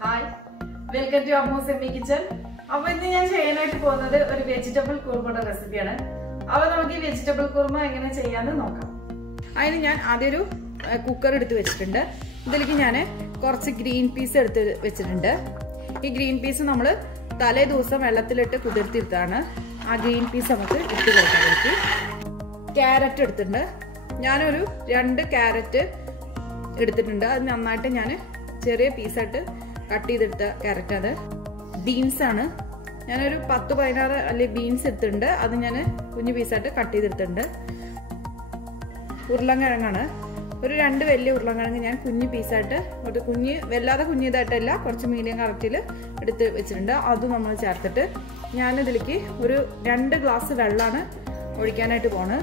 Hi, welcome to Ammo's Semi Kitchen. Now, I will do a vegetable kurma recipe. Now, we will vegetable kurma. I will add a cooker. I will add green peas. This green peas we will add green peas. Carrot. I will add 2 carrot. Cherry piece at cut the carrot. Beans are 10 beans at the other piece at cut the thunder. Urlangana രണ്ട് വലിയ ഉരുളക്കിഴങ്ങ് ഞാൻ കുഞ്ഞു piece ആയിട്ട് ഒരു കുഞ്ഞു വല്ലാതെ കുഞ്ഞിതായിട്ടല്ല കുറച്ച് മീഡിയം കറക്റ്റിൽ എടുത്ത് വെച്ചിട്ടുണ്ട് അത് നമ്മൾ ചേർത്തിട്ട് ഞാൻ ഇതിലേക്ക് ഒരു 2 ഗ്ലാസ് വെള്ളമാണ് ഒഴിക്കാനായിട്ട് പോണേ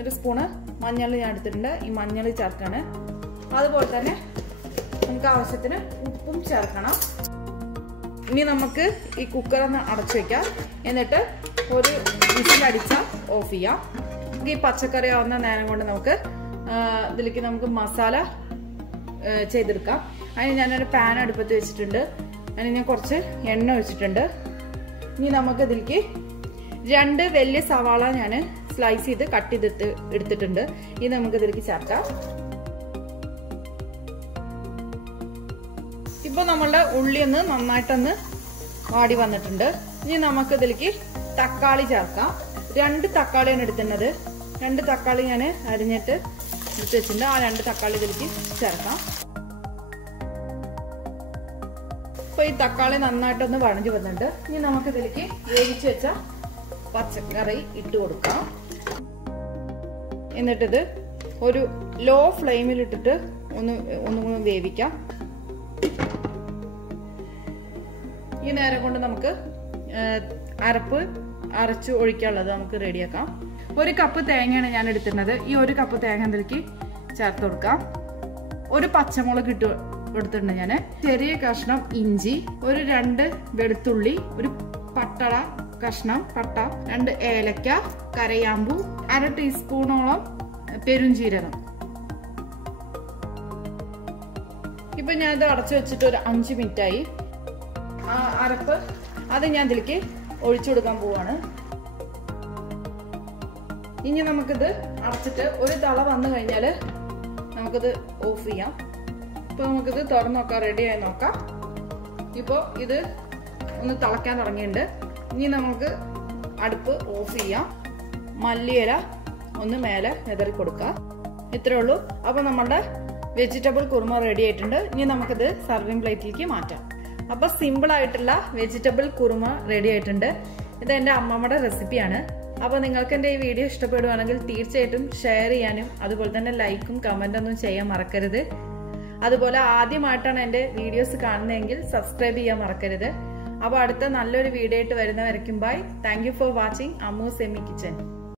ഒരു സ്പൂൺ മഞ്ഞൾ ഞാൻ എടുത്തിട്ടുണ്ട് ഈ മഞ്ഞൾ ചേർക്കണം അതുപോലെ തന്നെ നമുക്ക് ആവശ്യത്തിന് ഉപ്പും ചേർക്കണം ഇനി നമുക്ക് ഈ കുക്കർ ഒന്ന് അടച്ചു വെക്കാം എന്നിട്ട് ഒരു വിസിൽ അടിച്ചാൽ ഓഫ് ചെയ്യാം ഈ പച്ചക്കറി ആവുന്ന നേരം കൊണ്ട് നമുക്ക് ഇതിലേക്ക് നമുക്ക് മസാല ചെയ്തെടുക്കാം അതിന് ഞാൻ ഒരു പാൻ അടുപ്പത്ത് വെച്ചിട്ടുണ്ട് അതിന് ഞാൻ കുറച്ച് എണ്ണ ഒഴിച്ചിട്ടുണ്ട് ഇനി നമുക്ക് ഇതിലേക്ക് 2 വലിയ സവാള ഞാൻ സ്ലൈസ് ചെയ്ത് കട്ട് ചെയ്തിട്ട് എടുത്തിട്ടുണ്ട് ഇത് നമുക്ക് ഇതിലേക്ക് ചേർക്കാം ഇപ്പോൾ നമ്മുടെ ഉള്ളി ഒന്ന് നന്നായിട്ടൊന്ന് വാടി വന്നിട്ടുണ്ട് ഇനി നമുക്ക് ഇതിലേക്ക് തക്കാളി ചേർക്കാം 2 തക്കാളിയാണ് എടുക്കുന്നത് 2 തക്കാളി ഞാൻ അരിഞ്ഞിട്ട് എടുത്ത് വെച്ചിട്ടുണ്ട് ആ 2 തക്കാളി ഇതിലേക്ക് ചേർക്കാം അപ്പോൾ ഈ തക്കാളി നന്നായിട്ടൊന്ന് വഴഞ്ഞു വന്നിട്ടുണ്ട് ഇനി നമുക്ക് ഇതിലേക്ക് വേവിച്ച് വെച്ച പച്ചക്കറി ഇട്ട് കൊടുക്കാം എന്നിട്ട് ഒരു ലോ ഫ്ലെയിമിൽ ഇട്ടിട്ട് ഒന്ന് വേവിക്കാം ഈ നേരം കൊണ്ട് നമുക്ക് അരപ്പ് അരച്ചു ഒഴിക്കാനുള്ളത് നമുക്ക് റെഡിയാക്കാം 1 കപ്പ് തേങ്ങയാണ് ഞാൻ എടുത്തിരുന്നത് ഈ 1 കപ്പ് തേങ്ങ ഇതിലേക്ക് ചേർത്ത് കൊടുക്കാം ഒരു പച്ചമുളക് ഇട്ട് കൊടുത്തിട്ടുണ്ട് ഞാൻ ചെറിയ കഷ്ണം ഇഞ്ചി ഒരു 2 വെളുത്തുള്ളി ഒരു പട്ടള കഷ്ണം പട്ട 2 ഏലക്ക കരയാമ്പു 1/2 ടീസ്പൂണോളം പെരുംജീരകം ഇപ്പൊ ഞാൻ ഇത് അടച്ചു വെച്ചിട്ട് ഒരു 5 മിനിറ്റ് ആയി ആ അരപ്പ് അത് ഞാൻ ഇതിലേക്ക് ഒഴിച്ചു കൊടുക്കാൻ പോവാണ് ഇനി നമുക്കിത് അടച്ചിട്ട് ഒരു തള വന്നു കഴിഞ്ഞാൽ നമുക്കിത് ഓഫ് ചെയ്യാം ഇപ്പോൾ നമുക്കിത് തുറന്ന് നോക്കാം റെഡി ആയി നോക്കാം ഇപ്പോൾ ഇത് ഒന്ന് തിളയ്ക്കാൻ തുടങ്ങിയിട്ടുണ്ട് ഇനി നമുക്ക് അടുപ്പ് ഓഫ് ചെയ്യാം മല്ലിയില ഒന്ന് മേലെ വിതറി കൊടുക്കാം ഇത്രേ ഉള്ളൂ അപ്പോൾ നമ്മുടെ വെജിറ്റബിൾ കുറുമ റെഡി ആയിട്ടുണ്ട് ഇനി നമുക്കിത് സർവിംഗ് പ്ലേറ്റിലേക്ക് മാറ്റാം അപ്പോൾ സിമ്പിൾ ആയിട്ടുള്ള വെജിറ്റബിൾ കുറുമ റെഡി ആയിട്ടുണ്ട് ഇത് എൻ്റെ അമ്മമ്മയുടെ റെസിപ്പിയാണ് അപ്പോൾ നിങ്ങൾക്ക് എൻ്റെ ഈ വീഡിയോ ഇഷ്ടപ്പെടുവാണെങ്കിൽ തീർച്ചയായിട്ടും ഷെയർ ചെയ്യാനും അതുപോലെ തന്നെ ലൈക്കും കമൻറ്റൊന്നും ചെയ്യാൻ മറക്കരുത് അതുപോലെ ആദ്യമായിട്ടാണ് എൻ്റെ വീഡിയോസ് കാണുന്നതെങ്കിൽ സബ്സ്ക്രൈബ് ചെയ്യാൻ മറക്കരുത് അപ്പോൾ അടുത്ത നല്ലൊരു വീഡിയോ ആയിട്ട് വരുന്നവരേക്കും bye thank you for watching Ammus semi kitchen